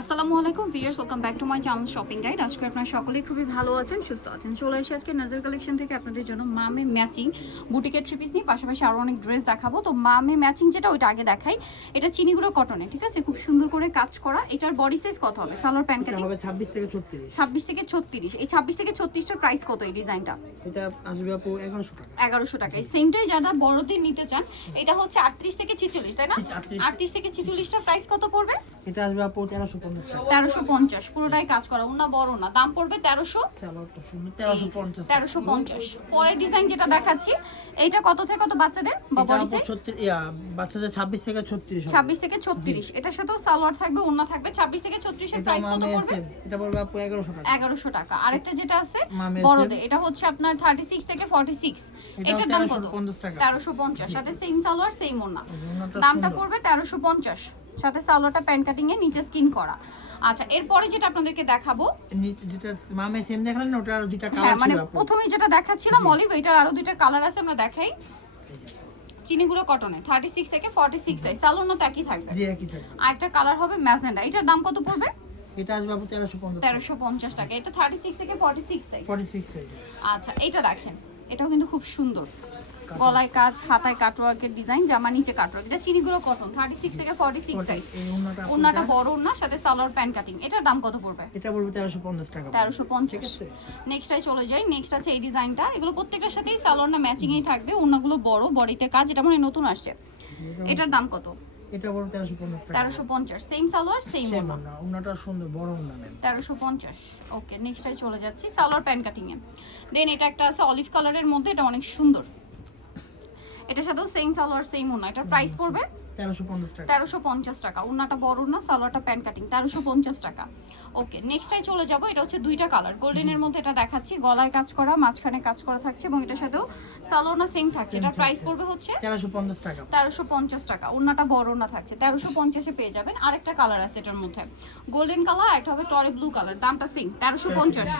আসসালামু আলাইকুম viewers, welcome back to my channel shopping guide. আজকে আপনারা সকলেই খুবই ভালো আছেন, সুস্থ আছেন। চলে এসে আজকে নাজার কালেকশন থেকে আপনাদের জন্য মামে ম্যাচিং বুটিকের থ্রি পিস নিয়ে পাশাপাশি আরও অনেক ড্রেস দেখাবো। তো মামে ম্যাচিং যেটা ওইটা আগে দেখাই। এটা চিনিগুলো কটনে, ঠিক আছে, খুব সুন্দর করে কাজ করা। এটার বডি সাইজ কত হবে? সালোয়ার প্যান্ট কাটিং হবে 26 থেকে 36। 26 থেকে 36। এই 26 থেকে 36টার প্রাইস কত? এই ডিজাইনটা এটা আসবে আপু 1100 টাকা। 1100 টাকা। এই সেমটাই যারা বড়দের নিতে চান, এটা হচ্ছে 38 থেকে 46, তাই না? 38 থেকে 46টার প্রাইস কত পড়বে? এটা আসবে আপু 1350 টাকা। 1350, পুরোটাই কাজ করা, ওনা বড় না, দাম পড়বে 1300। সালোয়ারটা শুনুন 1350। 1350। পরের ডিজাইন যেটা দেখাচ্ছি, এইটা কত থেকে কত বাচ্চাদের বা বডি সাইজ? বাচ্চাদের 26 থেকে 36। 26 থেকে 36। এটার সাথেও সালোয়ার থাকবে, ওনা থাকবে। 26 থেকে 36 এর প্রাইস কত পড়বে? এটা পড়বে আপু 1100 টাকা। 1100 টাকা। আরেকটা যেটা আছে বড়দের, এটা হচ্ছে আপনার 36 থেকে 46। এটার দাম কত? 1350। সাথে সেম সালোয়ার সেম ওনা, দামটা পড়বে 1350। সাথে সালোয়ারটা প্যান্ট কাটিং এর নিচে স্কিন করা। আচ্ছা, এরপরে যেটা আপনাদেরকে দেখাবো, যেটা মামে সেম দেখালেন না, ওটার আরো দুইটা কালার হ্যাঁ, ছিল। মানে প্রথমেই যেটা দেখাচ্ছিলাম অলিভ, এটার আরো দুইটা কালার আছে, আমরা দেখাই। চিনিগুলো কটনে, 36 থেকে 46 সাইজ। সালোয়ার না তো একই থাকবে? জি, একই থাকবে। আর একটা কালার হবে ম্যাজেন্ডা। এটার দাম কত পড়বে? এটা আসবে আপু 1350। 1350 টাকা। এটা 36 থেকে 46 সাইজ। 46 সাইজ। আচ্ছা, এটা দেখেন, এটাও কিন্তু খুব সুন্দর। গলায় কাজ, হাতায় কাটওয়ার্কের ডিজাইন, জামা নিচে কাটওয়ার্ক। এটা চিনিগুলো কটন, 36 থেকে 46 সাইজ। ওন্নাটা বড় ওন্না, সাথে সালোয়ার প্যান্ট কাটিং। এটার দাম কত পড়বে? এটা পড়বে 1350 টাকা। 1350। নেক্সটটাই চলে যাই। নেক্সট আছে এই ডিজাইনটা। এগুলো প্রত্যেকটার সাথেই সালোয়ার না ম্যাচিং এই থাকবে। ওন্নাগুলো বড়, বডিতে কাজ। এটা মানে নতুন আসছে। এটার দাম কত? এটা পড়বে 1350 টাকা। 1350। সেম সালোয়ার সেম ওন্না। ওন্নাটা সুন্দর, বড় ওন্না নেন। 1350। ওকে, নেক্সটটাই চলে যাচ্ছি সালোয়ার প্যান্ট কাটিং এ। দেন এটা একটা আছে অলিভ কালারের মধ্যে, এটা অনেক সুন্দর। এটার সাথেও সেম সালোয়ার সেম ওন্না। এটার প্রাইস পড়বে 1350 টাকা। 1350 টাকা। ওন্নাটা বড় না, সালোয়ারটা প্যান্ট কাটিং। 1350 টাকা। ওকে, নেক্সটটাই চলে যাব। এটা হচ্ছে দুইটা কালার, গোল্ডেনের মধ্যে এটা দেখাচ্ছি। গলায় কাজ করা, মাঝখানে কাজ করা থাকছে এবং এটার সাথেও সালোয়ার না সেম থাকছে। এটার প্রাইস পড়বে হচ্ছে 1350 টাকা। 1350 টাকা। ওন্নাটা বড় না থাকছে, 1350 এ পেয়ে যাবেন। আরেকটা কালার আছে এটার মধ্যে, গোল্ডেন কালার, একটা হবে টরে ব্লু কালার। দামটা সেম, 1350।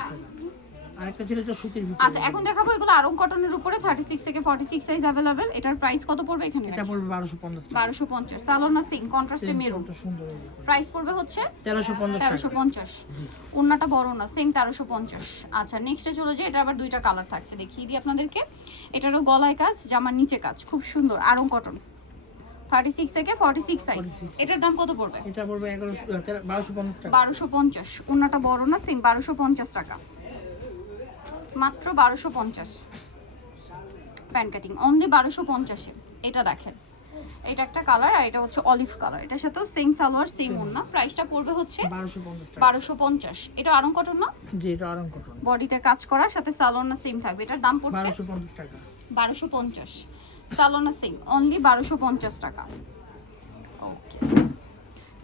আরেকটা ছিল এটা সুতির ভিতরে। আচ্ছা, এখন দেখাবো এগুলো আরং কটনের উপরে, 36 থেকে 46 সাইজ अवेलेबल। এটার প্রাইস কত পড়বে এখানে? এটা পড়বে 1250 টাকা। 1250। সালোয়ার না সেম, কন্ট্রাস্টে মেরুন। সুন্দর। প্রাইস পড়বে হচ্ছে 1350 টাকা। 1350। ওন্নাটা বড় না, সেম 1350। আচ্ছা, নেক্সটে চলে যাই। এটা আবার দুইটা কালার থাকছে, দেখিয়ে দিই আপনাদেরকে। এটারও গলায় কাজ, জামার নিচে কাজ, খুব সুন্দর। আরং কটন, 36 থেকে 46 সাইজ। এটার দাম কত পড়বে? এটা পড়বে 1250 টাকা। 1250। ওন্নাটা বড় না, সেম 1250 টাকা। মাত্র 1250। প্যান্ট কাটিং অনলি 1250 এ। এটা দেখেন, এটা একটা কালার, আর এটা হচ্ছে অলিভ কালার। এটার সাথেও সেম সালোয়ার সেম ওন্না। প্রাইসটা পড়বে হচ্ছে 1250 টাকা। 1250। এটা আরং কটন না? জি, এটা আরং কটন। বডিতে কাজ করা, সাথে সালোয়ার না সেম থাকবে। এটার দাম পড়ছে 1250 টাকা। 1250। সালোয়ার না সেম, অনলি 1250 টাকা। ওকে,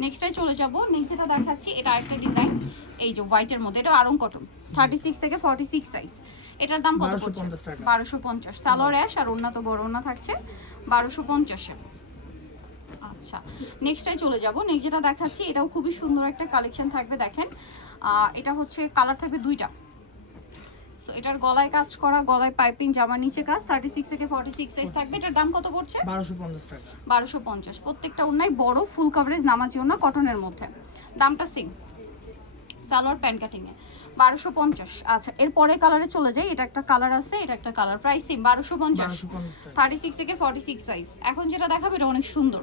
নেক্সটটাই চলে যাব। নেক্সট যেটা দেখাচ্ছি, এটা আরেকটা ডিজাইন, এই যে হোয়াইটের মধ্যে। এটা আরং কটন, 36 থেকে 46 সাইজ। এটার দাম কত পড়ছে? 1250 টাকা। 1250। সালোয়ার অ্যাশ আর ওন্না তো বড় ওন্না থাকছে, 1250 এ। আচ্ছা, নেক্সটটাই চলে যাব। নেক্সট যেটা দেখাচ্ছি, এটাও খুবই সুন্দর একটা কালেকশন থাকবে, দেখেন। এটা হচ্ছে কালার থাকবে দুইটা। সো এটার গলায় কাজ করা, গলায় পাইপিং, জামার নিচে কাজ, 36 থেকে 46 সাইজ থাকবে। এটার দাম কত পড়ছে? 1250 টাকা। 1250। প্রত্যেকটা ওন্নাই বড়, ফুল কভারেজ নামাজি ওন্না, কটনের মধ্যে। দামটা সেম, সালোয়ার প্যান্ট কাটিং এ 1250। আচ্ছা, এরপরে কালারে চলে যাই। এটা একটা কালার আছে, এটা একটা কালার, প্রাইস সেম 1250। 36 থেকে 46 সাইজ। এখন যেটা দেখাবো এটা অনেক সুন্দর,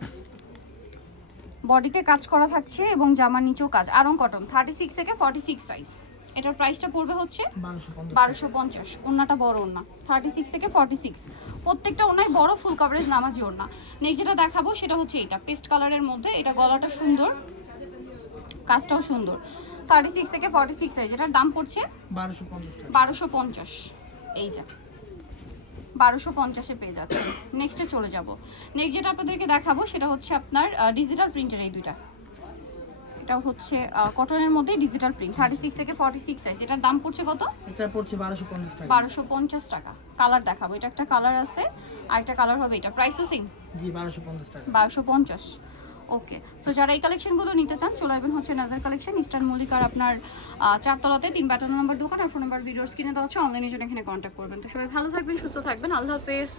বডিতে কাজ করা থাকছে এবং জামার নিচেও কাজ। আরং কটন, 36 থেকে 46 সাইজ। এটার প্রাইসটা পড়বে হচ্ছে 1250। ওন্নাটা বড় ওন্না, 36 থেকে 46। প্রত্যেকটা ওন্নাই বড়, ফুল কভারেজ নামাজি ওন্না। নেক্সট যেটা দেখাবো সেটা হচ্ছে এটা পেস্ট কালারের মধ্যে। এটা গলাটা সুন্দর, কাজটাও সুন্দর, 36 থেকে 46 সাইজ। এটার দাম পড়ছে 1250 টাকা। 1250। এই যে 1250 এ পেয়ে যাচ্ছে। নেক্সটে চলে যাব। নেক্সট যেটা আপনাদেরকে দেখাবো সেটা হচ্ছে আপনার ডিজিটাল প্রিন্টের এই দুইটা। এটা হচ্ছে কটনের মধ্যে ডিজিটাল প্রিন্ট, 36 থেকে 46 সাইজ। এটার দাম পড়ছে কত? এটা পড়ছে 1250 টাকা। 1250 টাকা। কালার দেখাবো, এটা একটা কালার আছে, আর একটা কালার হবে এটা। প্রাইস তো সেম, জি, 1250 টাকা। 1250। ওকে, সো যারা এই কালেকশনগুলো নিতে চান চলে আসবেন হচ্ছে নাজার কালেকশন, ইস্টার্ন মল্লিকার আপনার 4 তলাতে 3 বাটানো নাম্বার দোকান। আর ফোন নাম্বার ভিডিওর স্ক্রিনে দেওয়া হচ্ছে, অনলাইনের জন্য এখানে কন্ট্যাক্ট করবেন। তো সবাই ভালো থাকবেন, সুস্থ থাকবেন, আল্লাহ হাফেজ।